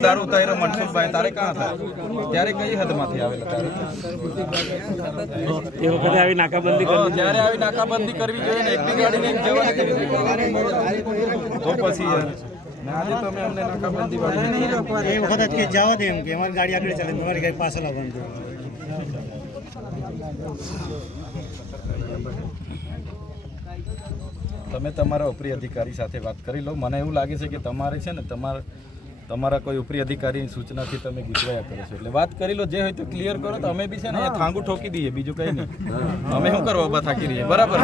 દારૂ ઉતાર્યો મનસુખભાઈ તારે ક્યાં હતા ત્યારે કઈ હદમાંથી આવેલા તારે? એ વખતે આવી નાકાબંધી કરવી જ્યારે આવી નાકાબંધી કરવી જોઈએ ને એકની ગાડીને લઈને જવા કેવી તો પછી યાર આજે તમે અમને નાકાબંધી વાળી એ વખત કે જવા દે એમ કે અમારી ગાડી આગળ ચાલે તમારી ગાડી પાછળ આવવાનું તમે તમારા ઉપરી અધિકારી સાથે વાત કરી લો. મને એવું લાગે છે કે તમારે છે ને તમારા તમારા કોઈ ઉપરી અધિકારીની સૂચનાથી તમે ગીતવાયા કરો છો. એટલે વાત કરી લો જે હોય તો ક્લિયર કરો. તો અમે બી છે ને અહીંયા થાંગું ઠોકી દઈએ બીજું કંઈ નહીં. અમે શું કરવા ઊભા થાકી રહીએ? બરાબર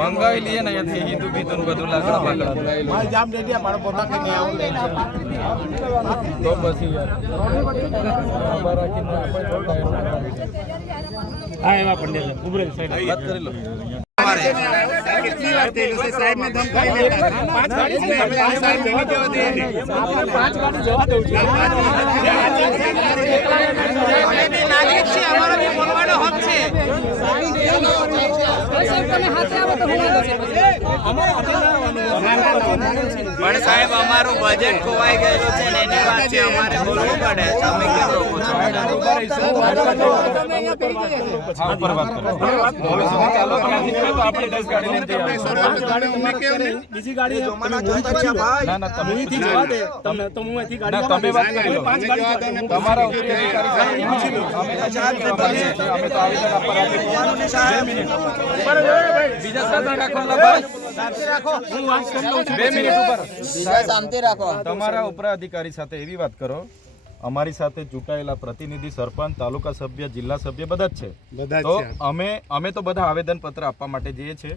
મંગાવી લઈએ ને અહીંયાથી હિન્દુ બીજું બધું લાકડા તો પછી યાર ઊભા રાખીને સાહેબ વાત કરી એવા પંડ્યા છે અમારો વાત કરી લો પણ સાહેબ અમારું બજેટ ખોવાઈ ગયેલું છે ને એની વાત છે અમારે બોલવું પડે. તમે તમારા બીજા સાથે રાખો બે મિનિટ ઉપર. રાખો. તમારા ઉપરાધિકારી સાથે એવી વાત કરો. અમારી સાથે ચૂંટાયેલા પ્રતિનિધિ સરપંચ તાલુકા સભ્ય જિલ્લા સભ્ય બધા જ છે. તો અમે અમે તો બધા આવેદન પત્ર આપવા માટે જઈએ છીએ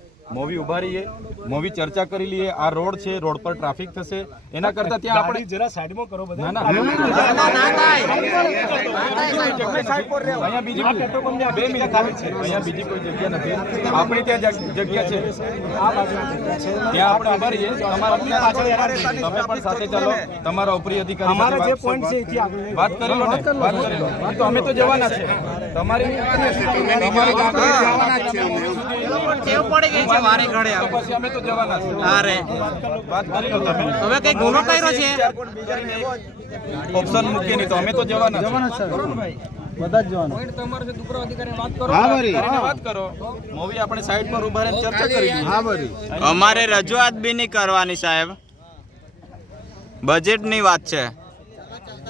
મોવી ઊભા રહીએ મોવી ચર્ચા કરી લઈએ આ રોડ છે રોડ પર ટ્રાફિક થશે એના કરતા ત્યાં આપણે જરા સાઈડમાં કરો બધા ના ના અહીંયા બીજી બે મિનિટ આવે છે અહીંયા બીજી કોઈ જગ્યા નથી આપણી ત્યાં જગ્યા છે ત્યાં આપણે ઊભા રહીએ તમારા તમે પણ સાથે ચાલો તમારા ઉપરી અધિકારી અમારા જે વાત- પોઈન્ટ છે એથી આગળ વાત કરી લો વાત કરી લો તો અમે તો જવાના છે તમારી તમારી ટેવ પડી ગઈ છે વારે ઘડે પછી અમે તો જવાના છે અરે. વાત કરી લો તમે. હવે કઈ ગુનો કર્યો છે? ઓપ્શન મૂકીએ નહીં તો અમે તો જવાના જવાના છે. વાત કરો. મૂવી આપણે સાઈડ પર ઊભા રહીને ચર્ચા કરી લઈએ. અમારે રજૂઆત બી નહીં કરવાની સાહેબ. બજેટની વાત છે.